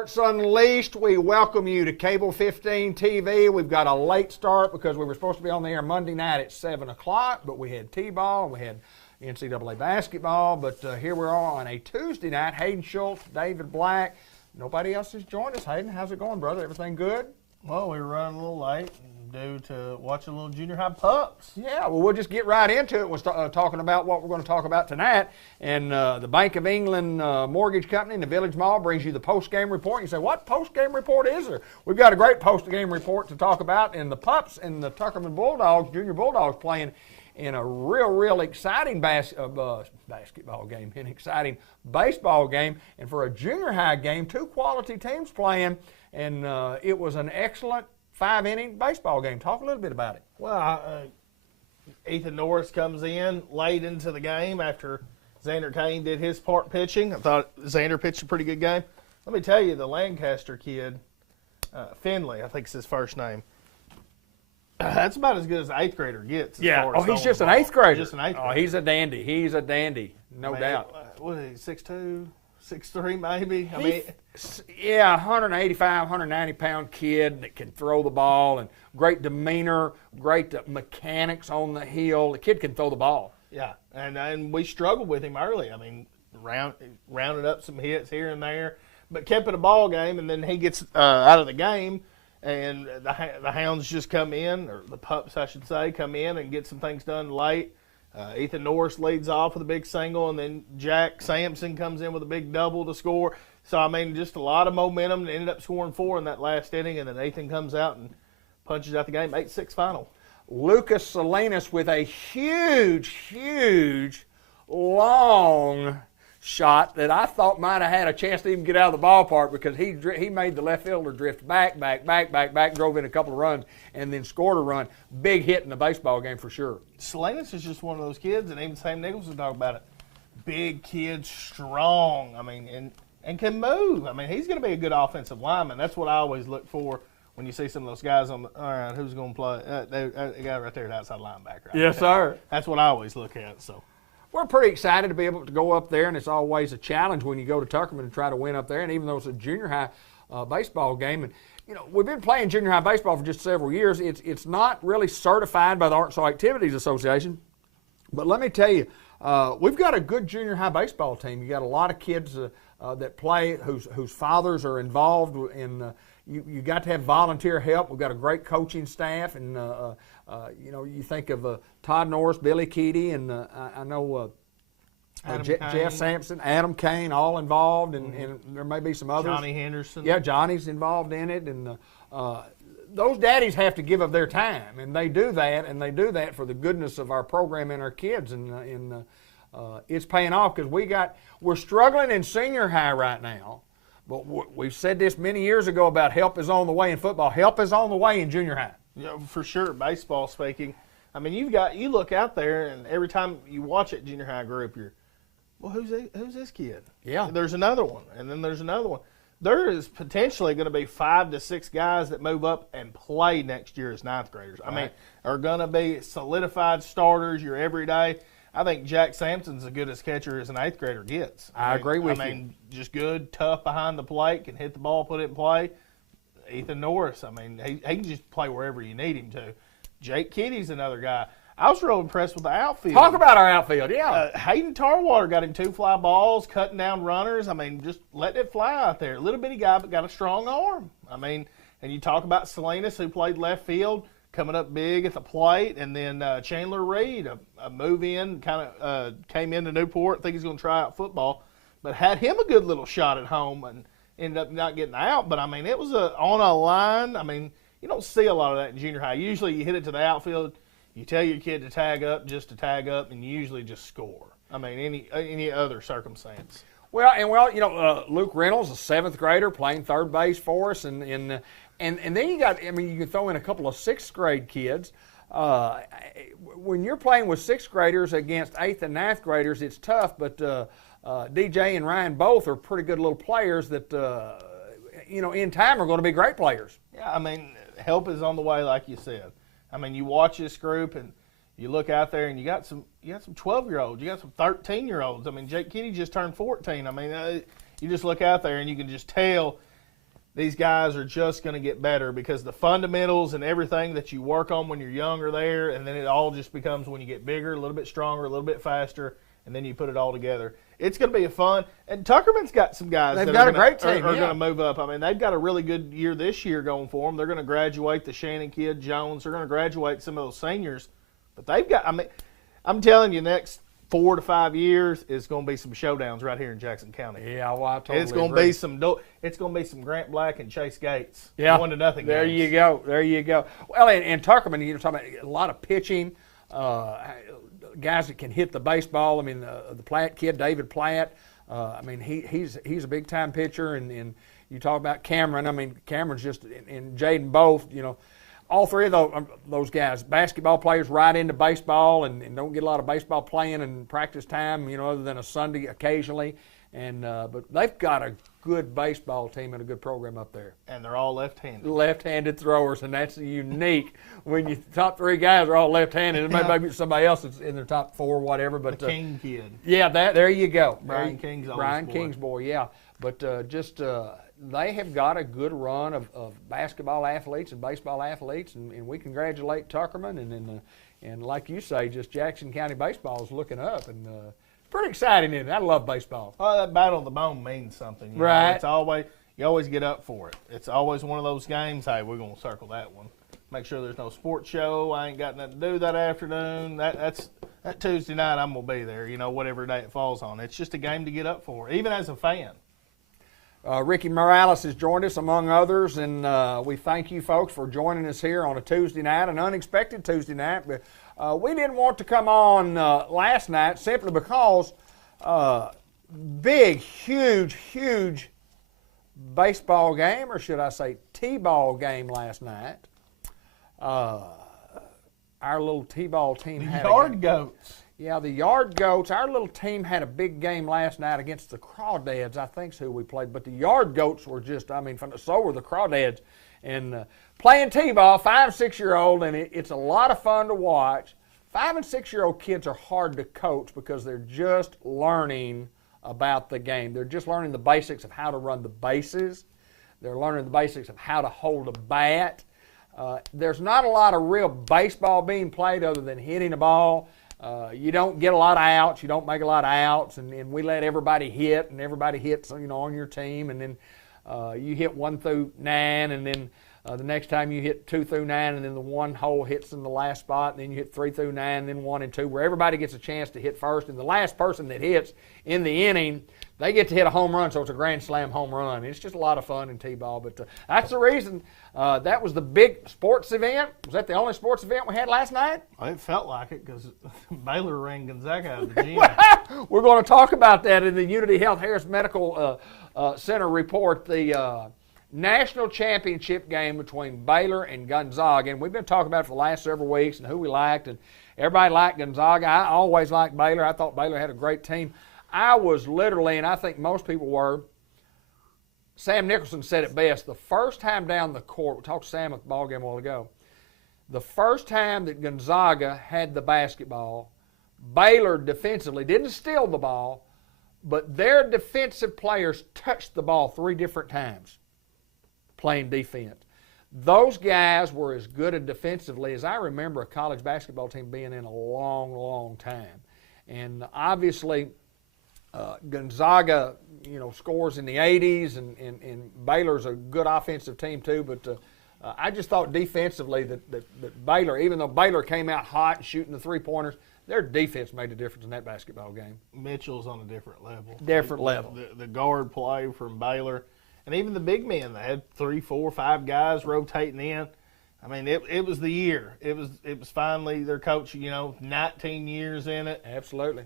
Sports Unleashed. We welcome you to Cable 15 TV. We've got a late start because we were supposed to be on the air Monday night at 7 o'clock, but we had T-ball and we had NCAA basketball. But here we are on a Tuesday night. Hayden Schultz, David Black. Nobody else has joined us. Hayden, how's it going, brother? Everything good? Well, we were running a little late due to watching a little junior high pups. Yeah, well, we'll just get right into it. We're talking about what we're going to talk about tonight. And the Bank of England Mortgage Company and the Village Mall brings you the post-game report. You say, what post-game report is there? We've got a great post-game report to talk about. And the pups and the Tuckerman Bulldogs, Junior Bulldogs, playing in a real exciting basketball game, an exciting baseball game. And for a junior high game, two quality teams playing. And it was an excellent 5-inning baseball game. Talk a little bit about it. Well, Ethan Norris comes in late into the game after Xander Kane did his part pitching. I thought Xander pitched a pretty good game. Let me tell you, the Lancaster kid, Finley, I think is his first name, that's about as good as an 8th grader gets. He's just an 8th grader. Just an 8th grader. Oh, he's a dandy. He's a dandy, no doubt. What is he, 6'2", 6'3", maybe? 185, 190-pound kid that can throw the ball and great demeanor, great mechanics on the hill. The kid can throw the ball. Yeah, and we struggled with him early. I mean, rounded up some hits here and there, but kept it a ball game, and then he gets out of the game, and the Hounds just come in, or the Pups, I should say, come in and get some things done late. Ethan Norris leads off with a big single, and then Jack Sampson comes in with a big double to score. So, I mean, just a lot of momentum. They ended up scoring 4 in that last inning, and then Ethan comes out and punches out the game, 8-6 final. Lucas Salinas with a huge, long shot that I thought might have had a chance to even get out of the ballpark because he made the left fielder drift back, drove in a couple of runs, and then scored a run. Big hit in the baseball game for sure. Salinas is just one of those kids, and even Sam Nichols will talk about it. Big kid, strong, I mean, and can move. I mean, he's going to be a good offensive lineman. That's what I always look for when you see some of those guys on the, all right, who's going to play? The guy right there, the outside linebacker. Yes, sir. That's what I always look at, so. We're pretty excited to be able to go up there, and it's always a challenge when you go to Tuckerman and try to win up there. And even though it's a junior high baseball game, and you know we've been playing junior high baseball for just several years. It's not really certified by the Arkansas Activities Association, but let me tell you, we've got a good junior high baseball team. You got a lot of kids that play whose fathers are involved in. You got to have volunteer help. We've got a great coaching staff, and you think of Todd Norris, Billy Keedy, and I know Jeff Sampson, Adam Kane, all involved, and there may be some others. Johnny Henderson. Yeah, Johnny's involved in it, and those daddies have to give up their time, and they do that, for the goodness of our program and our kids, and it's paying off because we're struggling in senior high right now. But we've said this many years ago about help is on the way in football. Help is on the way in junior high. Yeah, for sure. Baseball speaking, I mean, you look out there, and every time you watch that junior high group, who's this kid? Yeah. There's another one, and then there's another one. There is potentially going to be 5 to 6 guys that move up and play next year as 9th graders. Right. I mean, are going to be solidified starters your everyday. I think Jack Sampson's as good as catcher as an 8th grader gets. I agree with you. I mean, just good, tough behind the plate, can hit the ball, put it in play. Ethan Norris, I mean, he can just play wherever you need him to. Jake Kitty's another guy. I was real impressed with the outfield. Talk about our outfield, yeah. Hayden Tarwater got him 2 fly balls, cutting down runners. I mean, just letting it fly out there. Little bitty guy, but got a strong arm. I mean, and you talk about Salinas, who played left field, coming up big at the plate, and then Chandler Reed, a move-in, kind of came into Newport. I think he's going to try out football, but had him a good little shot at home and ended up not getting out. But, I mean, it was on a line. I mean, you don't see a lot of that in junior high. Usually you hit it to the outfield, you tell your kid to tag up just to tag up, and you usually just score. I mean, any other circumstance. Well, Luke Reynolds, a 7th grader, playing third base for us, and then you can throw in a couple of 6th grade kids. When you're playing with 6th graders against 8th and 9th graders, it's tough, but DJ and Ryan both are pretty good little players that, in time are going to be great players. Yeah, I mean, help is on the way, like you said. I mean, you watch this group and you look out there and you got some 12-year-olds, you got some 13-year-olds. I mean, Jake Kitty just turned 14. I mean, you just look out there and you can just tell these guys are just going to get better because the fundamentals and everything that you work on when you're young are there, and then it all just becomes when you get bigger, a little bit stronger, a little bit faster, and then you put it all together. It's going to be a fun. And Tuckerman's got some guys They've that got are a great team, are yeah. going to move up. I mean, they've got a really good year this year going for them. They're going to graduate the Shannon kid, Jones. They're going to graduate some of those seniors. But they've got, I mean, I'm telling you, next 4 to 5 years is going to be some showdowns right here in Jackson County. Yeah, well, I totally It's going agree. to be some Grant Black and Chase Gates. Yeah, 1-0 There games. you go. There you go. Well, and Tuckerman, you're talking about a lot of pitching, guys that can hit the baseball. I mean, the Platt kid, David Platt. I mean, he's a big time pitcher, and you talk about Cameron. I mean, Cameron's just and Jaden both. You know, all three of those guys, basketball players, right into baseball, and don't get a lot of baseball playing and practice time. You know, other than a Sunday occasionally. And but they've got a good baseball team and a good program up there. And they're all left-handed. Left-handed throwers, and that's unique when your top three guys are all left-handed. And maybe somebody else is in their top four, whatever. But The King kid. yeah, there you go. Brian King's oldest Brian boy. King's boy, yeah. But they have got a good run of basketball athletes and baseball athletes, and we congratulate Tuckerman, and like you say, just Jackson County baseball is looking up, and pretty exciting, isn't it? I love baseball. Well, that battle of the bone means something. You Right. know? It's always, you always get up for it. It's always one of those games, hey, we're going to circle that one. Make sure there's no sports show. I ain't got nothing to do that afternoon. That Tuesday night, I'm going to be there, you know, whatever day it falls on. It's just a game to get up for, even as a fan. Ricky Morales has joined us, among others, and we thank you folks for joining us here on a Tuesday night, an unexpected Tuesday night. But we didn't want to come on last night simply because big, huge baseball game, or should I say T-ball game last night. Our little T-ball team had Yard Goats. Yeah, the Yard Goats. Our little team had a big game last night against the Crawdads, I think's who we played. But the Yard Goats were just, I mean, so were the Crawdads. And playing T-ball, 5- and 6-year-old, and it's a lot of fun to watch. 5- and 6-year-old kids are hard to coach because they're just learning about the game. They're just learning the basics of how to run the bases. They're learning the basics of how to hold a bat. There's not a lot of real baseball being played other than hitting a ball. You don't get a lot of outs. You don't make a lot of outs, and we let everybody hit, and everybody hits, you know, on your team, and then you hit 1 through 9, and then the next time you hit 2 through 9, and then the one hole hits in the last spot, and then you hit 3 through 9, and then 1 and 2, where everybody gets a chance to hit first, and the last person that hits in the inning, they get to hit a home run, so it's a grand slam home run. It's just a lot of fun in T-ball, but that's the reason. That was the big sports event. Was that the only sports event we had last night? It felt like it because Baylor ran Gonzaga out of the gym. We're going to talk about that in the Unity Health Harris Medical Center report, the national championship game between Baylor and Gonzaga. And we've been talking about it for the last several weeks and who we liked. And everybody liked Gonzaga. I always liked Baylor. I thought Baylor had a great team. I was literally, and I think most people were, Sam Nicholson said it best, the first time down the court, we talked to Sam at the ball game a while ago, the first time that Gonzaga had the basketball, Baylor defensively didn't steal the ball, but their defensive players touched the ball 3 different times playing defense. Those guys were as good at defensively as I remember a college basketball team being in a long time. And obviously, Gonzaga, you know, scores in the 80s, and Baylor's a good offensive team too. But I just thought defensively that Baylor, even though Baylor came out hot and shooting the 3-pointers, their defense made a difference in that basketball game. Mitchell's on a different level. Different level. The guard play from Baylor, and even the big men. They had 3, 4, 5 guys rotating in. I mean, it was the year. It was finally their coach. You know, 19 years in it. Absolutely.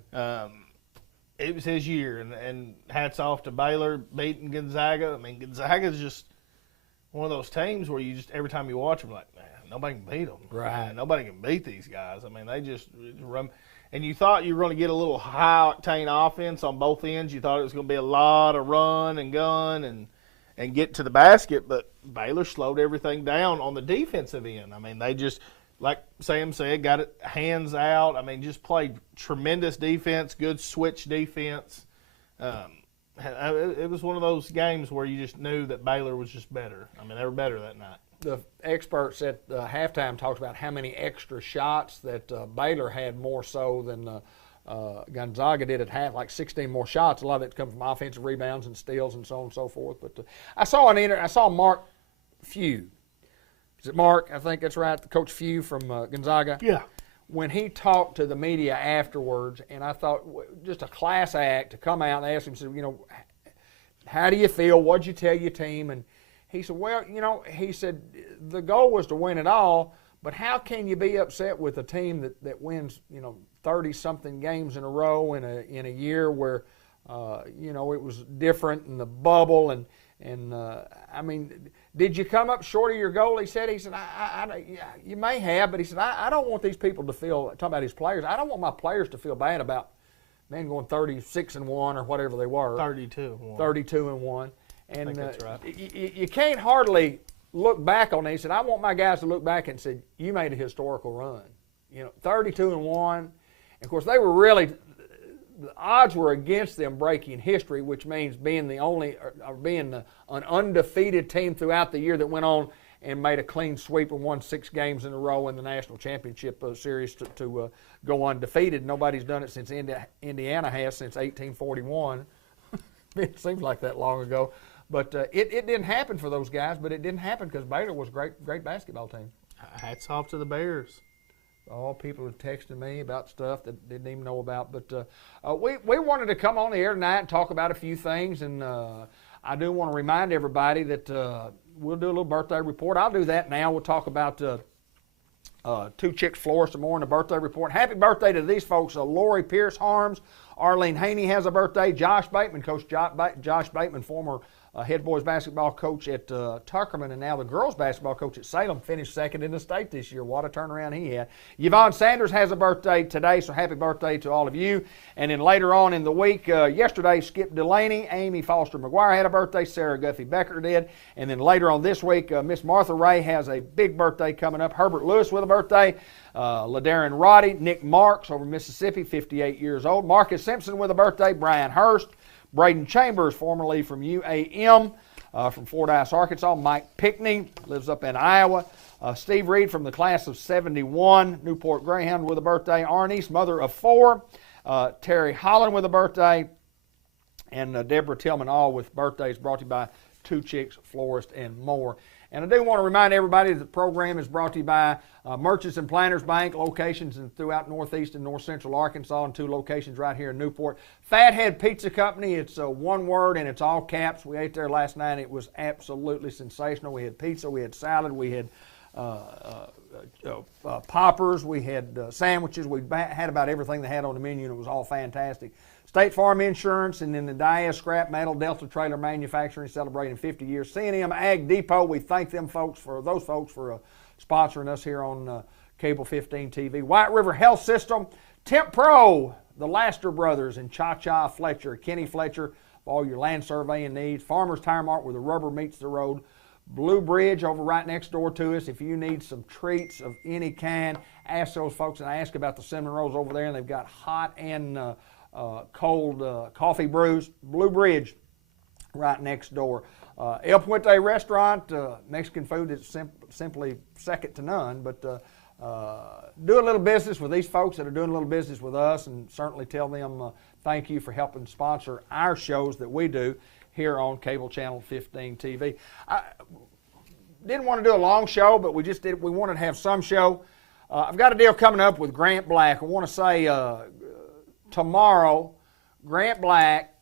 It was his year, and hats off to Baylor beating Gonzaga. I mean, Gonzaga's just one of those teams where you just, every time you watch them, like, man, nobody can beat them. Right. Man, nobody can beat these guys. I mean, they just run. And you thought you were going to get a little high-octane offense on both ends. You thought it was going to be a lot of run and gun and get to the basket, but Baylor slowed everything down on the defensive end. I mean, they just, like Sam said, got it hands out. I mean, just played tremendous defense, good switch defense. It was one of those games where you just knew that Baylor was just better. I mean, they were better that night. The experts at halftime talked about how many extra shots that Baylor had more so than Gonzaga did at half, like 16 more shots. A lot of it come from offensive rebounds and steals and so on and so forth. But I saw Mark Few. Is it Mark? I think that's right. Coach Few from Gonzaga. Yeah. When he talked to the media afterwards, and I thought just a class act to come out and ask him, said, how do you feel? What'd you tell your team? And he said, well, he said the goal was to win it all, but how can you be upset with a team that wins, 30-something games in a row in a year where, it was different in the bubble and I mean, did you come up short of your goal? He said, you may have, but he said, I don't want these people to feel, talking about his players, I don't want my players to feel bad about, going 36-1 or whatever they were. 32-1. 32-1. And I think that's right. You can't hardly look back on it. He said, I want my guys to look back and say, you made a historical run. 32-1. And of course, they were really, the odds were against them breaking history, which means being an undefeated team throughout the year that went on and made a clean sweep and won 6 games in a row in the national championship series to go undefeated. Nobody's done it since Indiana has since 1841. It seems like that long ago. But it didn't happen for those guys, but it didn't happen because Baylor was a great basketball team. Hats off to the Bears. All people have texted me about stuff that didn't even know about. But we wanted to come on the air tonight and talk about a few things. And I do want to remind everybody that we'll do a little birthday report. I'll do that now. We'll talk about Two Chicks Florist more in the birthday report. Happy birthday to these folks. Lori Pierce Harms. Arlene Haney has a birthday. Josh Bateman, Coach Josh Bateman, former head boys basketball coach at Tuckerman, and now the girls basketball coach at Salem, finished second in the state this year. What a turnaround he had. Yvonne Sanders has a birthday today, so happy birthday to all of you. And then later on in the week, yesterday, Skip Delaney, Amy Foster McGuire had a birthday, Sarah Guffey Becker did. And then later on this week, Miss Martha Ray has a big birthday coming up. Herbert Lewis with a birthday. LaDarren Roddy, Nick Marks over Mississippi, 58 years old. Marcus Simpson with a birthday. Brian Hurst. Braden Chambers, formerly from UAM, from Fordyce, Arkansas. Mike Pickney, lives up in Iowa. Steve Reed from the class of 71, Newport Greyhound with a birthday. Arnice, mother of 4. Terry Holland with a birthday. And Deborah Tillman, all with birthdays brought to you by Two Chicks Florist and more. And I do want to remind everybody that the program is brought to you by Merchants and Planters Bank, locations throughout northeast and north central Arkansas, and 2 locations right here in Newport. Fathead Pizza Company, it's one word and it's all caps. We ate there last night. It was absolutely sensational. We had pizza, we had salad, we had poppers, we had sandwiches. We had about everything they had on the menu, and it was all fantastic. State Farm Insurance, and then the Diaz Scrap Metal Delta Trailer Manufacturing celebrating 50 years. C&M Ag Depot, we thank those folks for sponsoring us here on Cable 15 TV. White River Health System, Temp Pro, the Laster Brothers, and Cha-Cha Fletcher, Kenny Fletcher, for all your land surveying needs. Farmers Tire Mart, where the rubber meets the road. Blue Bridge over right next door to us. If you need some treats of any kind, ask those folks, and ask about the cinnamon rolls over there, and they've got hot and cold coffee brews. Blue Bridge right next door. El Puente Restaurant, Mexican food is simply second to none, but do a little business with these folks that are doing a little business with us, and certainly tell them thank you for helping sponsor our shows that we do here on Cable Channel 15 TV. I didn't want to do a long show, but we wanted to have some show. I've got a deal coming up with Grant Black. I want to say tomorrow, Grant Black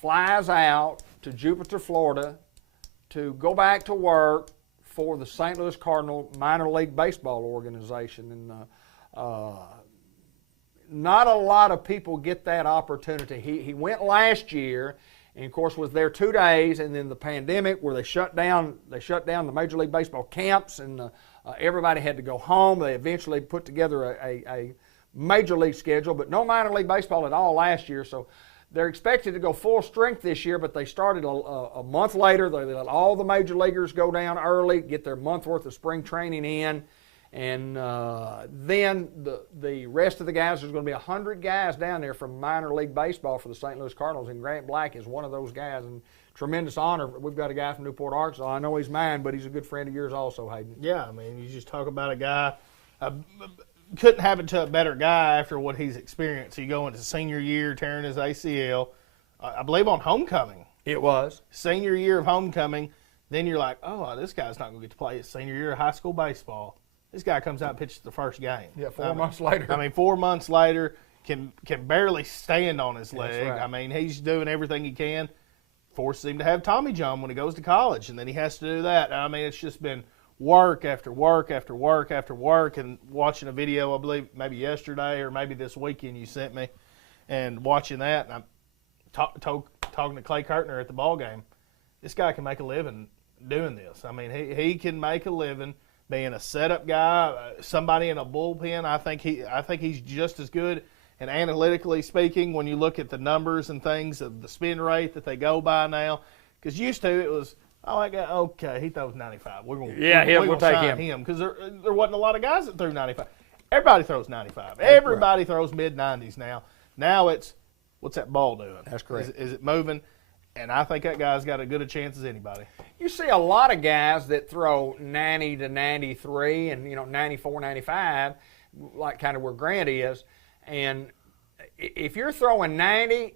flies out to Jupiter, Florida to go back to work for the St. Louis Cardinal Minor League Baseball organization. And not a lot of people get that opportunity. He went last year, and of course was there 2 days, and then the pandemic where they shut down the Major League Baseball camps, and everybody had to go home. They eventually put together a Major League schedule, but no minor league baseball at all last year. So they're expected to go full strength this year, but they started a month later. They let all the major leaguers go down early, get their month worth of spring training in, And then the rest of the guys, there's going to be 100 guys down there from minor league baseball for the St. Louis Cardinals, and Grant Black is one of those guys. And tremendous honor. We've got a guy from Newport, Arkansas. I know he's mine, but he's a good friend of yours also, Hayden. Yeah, I mean, you just talk about a guy. Couldn't happen to a better guy after what he's experienced. He go into senior year, tearing his ACL. I believe on homecoming. It was. Senior year of homecoming. Then you're like, oh, this guy's not going to get to play his senior year of high school baseball. This guy comes out and pitches the first game. Yeah, 4 months later. I mean, 4 months later, can barely stand on his leg. Right. I mean, he's doing everything he can. Forces him to have Tommy John when he goes to college, and then he has to do that. I mean, it's just been work after work after work after work. And watching a video, I believe maybe yesterday or maybe this weekend you sent me, and watching that, and I'm talking to Clay Kirtner at the ball game. This guy can make a living doing this. I mean, he can make a living being a setup guy, somebody in a bullpen. I think he's just as good. And analytically speaking, when you look at the numbers and things of the spin rate that they go by now, because used to it was, oh, that guy, okay, he throws 95. We'll take him because there wasn't a lot of guys that threw 95. Everybody throws 95. Everybody throws mid-90s now. Now it's, what's that ball doing? That's correct. Is it moving? And I think that guy's got as good a chance as anybody. You see a lot of guys that throw 90 to 93 and 94, 95, like kind of where Grant is. And if you're throwing 90,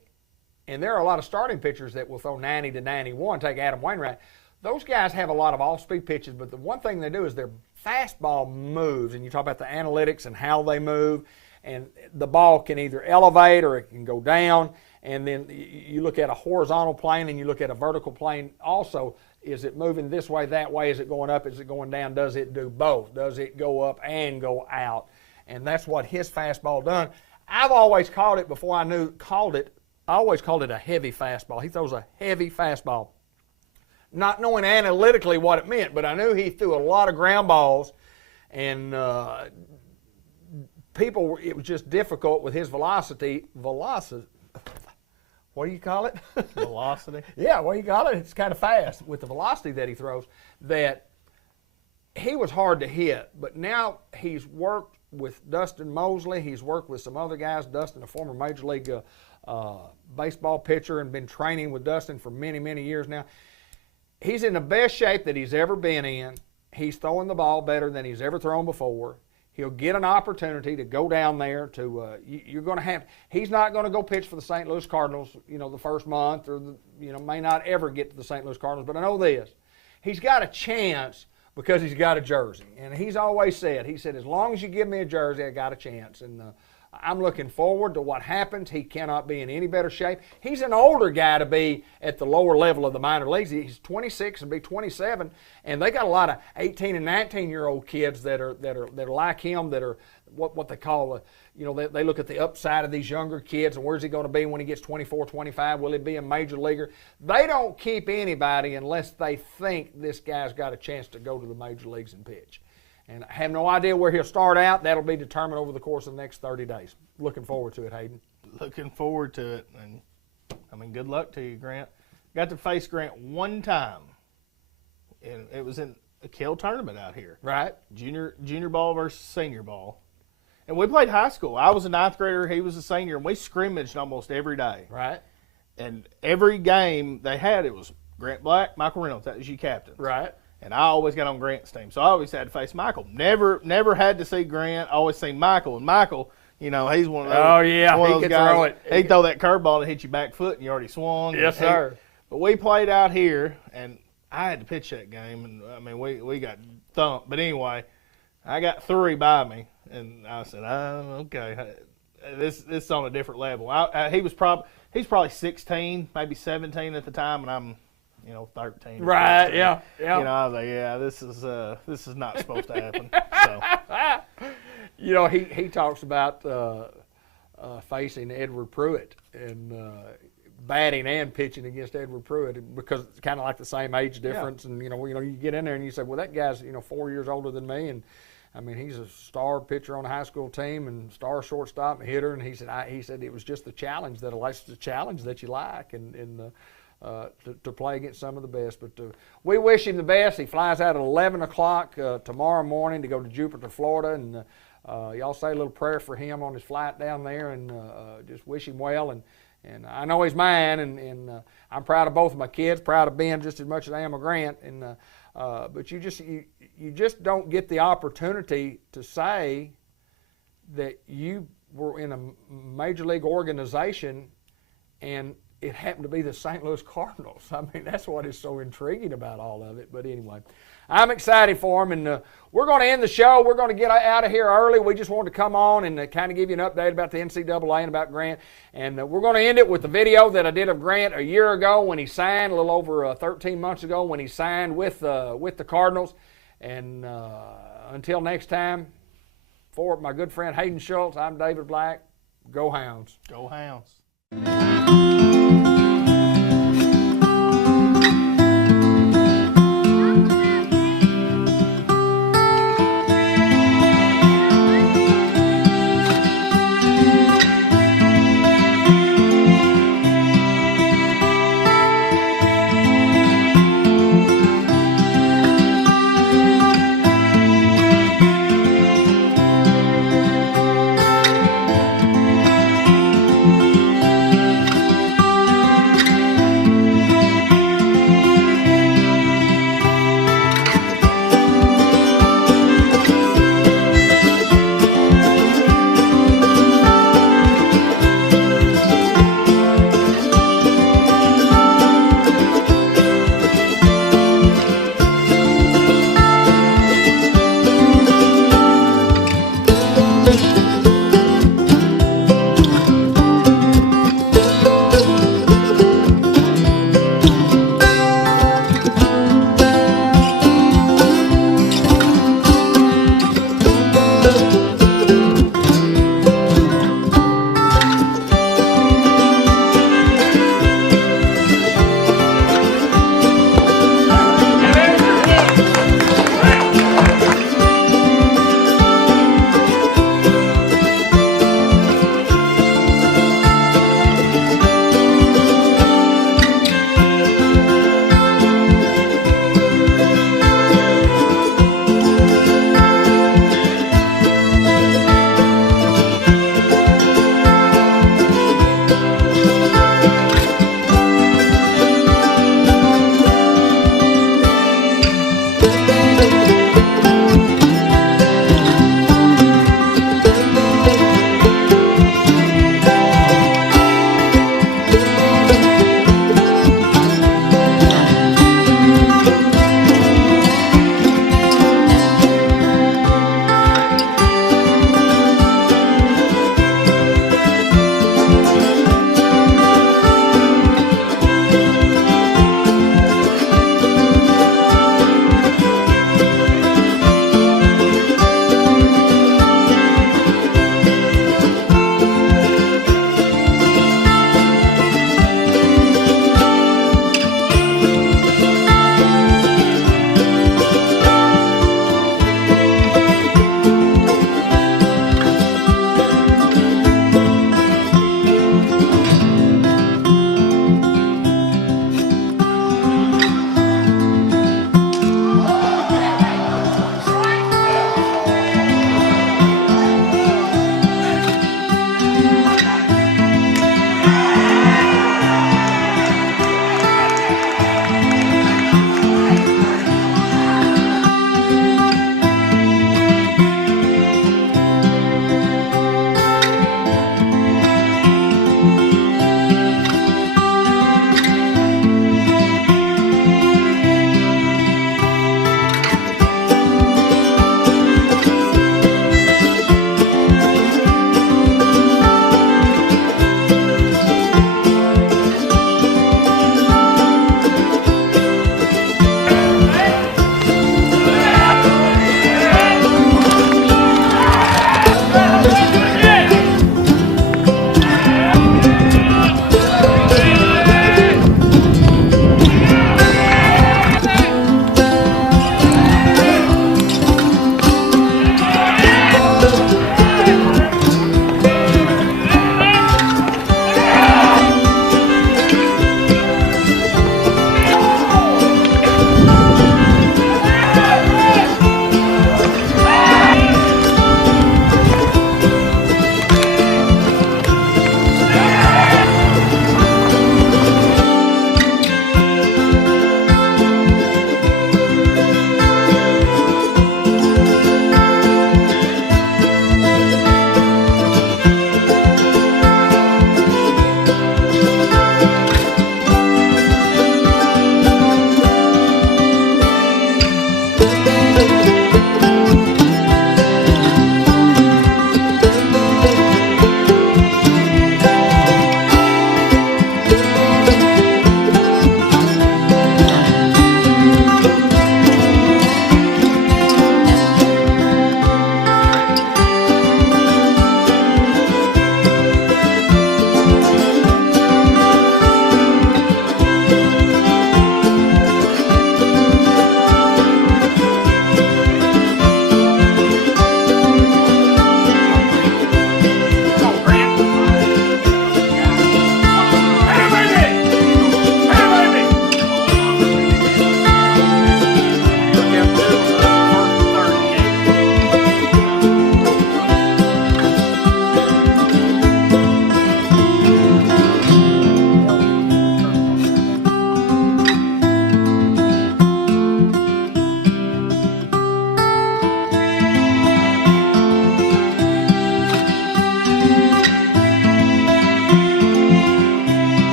and there are a lot of starting pitchers that will throw 90 to 91, take Adam Wainwright, those guys have a lot of off-speed pitches, but the one thing they do is their fastball moves, and you talk about the analytics and how they move, and the ball can either elevate or it can go down, and then you look at a horizontal plane and you look at a vertical plane also. Is it moving this way, that way? Is it going up? Is it going down? Does it do both? Does it go up and go out? And that's what his fastball done. I've always called it, before I I always called it a heavy fastball. He throws a heavy fastball. Not knowing analytically what it meant, but I knew he threw a lot of ground balls, and it was just difficult with his velocity. What do you call it? Velocity? Yeah, what do you call it? It's kind of fast with the velocity that he throws. That he was hard to hit, but now he's worked with Dustin Mosley. He's worked with some other guys. Dustin, a former Major League baseball pitcher, and been training with Dustin for many, many years now. He's in the best shape that he's ever been in. He's throwing the ball better than he's ever thrown before. He'll get an opportunity to go down there to. You're going to have. He's not going to go pitch for the St. Louis Cardinals, the first month, or may not ever get to the St. Louis Cardinals. But I know this: he's got a chance because he's got a jersey, and he's always said. He said, as long as you give me a jersey, I got a chance. And I'm looking forward to what happens. He cannot be in any better shape. He's an older guy to be at the lower level of the minor leagues. He's 26 and be 27, and they got a lot of 18 and 19-year-old kids that are like him, that are what they call they look at the upside of these younger kids and where's he going to be when he gets 24, 25? Will he be a major leaguer? They don't keep anybody unless they think this guy's got a chance to go to the major leagues and pitch. And I have no idea where he'll start out. That'll be determined over the course of the next 30 days. Looking forward to it, Hayden. Looking forward to it. And good luck to you, Grant. Got to face Grant one time, and it was in a Kell tournament out here. Right. Junior ball versus senior ball. And we played high school. I was a ninth grader. He was a senior, and we scrimmaged almost every day. Right. And every game they had, it was Grant Black, Michael Reynolds. That was your captain. Right. And I always got on Grant's team, so I always had to face Michael. Never had to see Grant. Always seen Michael. And Michael, he's one of those. Oh yeah, one he of those could guys, throw it. He'd throw that curveball and hit you back foot, and you already swung. Yes, sir. But we played out here, and I had to pitch that game, and I mean we got thumped. But anyway, I got 3 by me, and I said, okay, this is on a different level. He's probably 16, maybe 17 at the time, and I'm 13. Right, yeah. I was like, yeah, this is not supposed to happen. So. He talks about facing Edward Pruitt and batting and pitching against Edward Pruitt because it's kind of like the same age difference. Yeah. And you get in there and you say, well, that guy's 4 years older than me, and I mean, he's a star pitcher on a high school team and star shortstop and hitter. And he said it was just the challenge that you like, and to play against some of the best. But we wish him the best. He flies out at 11 o'clock tomorrow morning to go to Jupiter, Florida, and y'all say a little prayer for him on his flight down there, and just wish him well. And I know he's mine, and I'm proud of both of my kids, proud of Ben just as much as I am of Grant. And but you just don't get the opportunity to say that you were in a major league organization and it happened to be the St. Louis Cardinals. I mean, that's what is so intriguing about all of it. But anyway, I'm excited for him, and we're going to end the show. We're going to get out of here early. We just wanted to come on and kind of give you an update about the NCAA and about Grant. And we're going to end it with the video that I did of Grant a year ago when he signed, a little over 13 months ago when he signed with the Cardinals. And until next time, for my good friend Hayden Schultz, I'm David Black. Go Hounds. Go Hounds.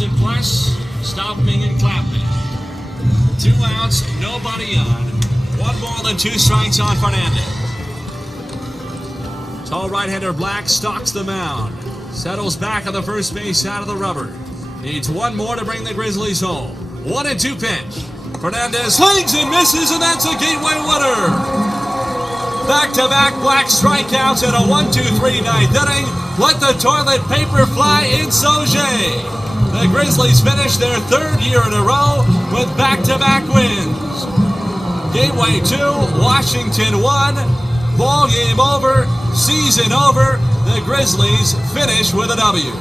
Field's in press, stopping and clapping. 2 outs, nobody on. 1 ball and 2 strikes on Fernandez. Tall right-hander Black stalks the mound. Settles back on the first base side of the rubber. Needs 1 more to bring the Grizzlies home. 1-2 pitch. Fernandez swings and misses, and that's a gateway winner. Back-to-back Black strikeouts in a 1-2-3 ninth inning. Let the toilet paper fly in Sauget. The Grizzlies finish their 3rd year in a row with back-to-back wins. Gateway 2, Washington 1. Ball game over, season over. The Grizzlies finish with a W.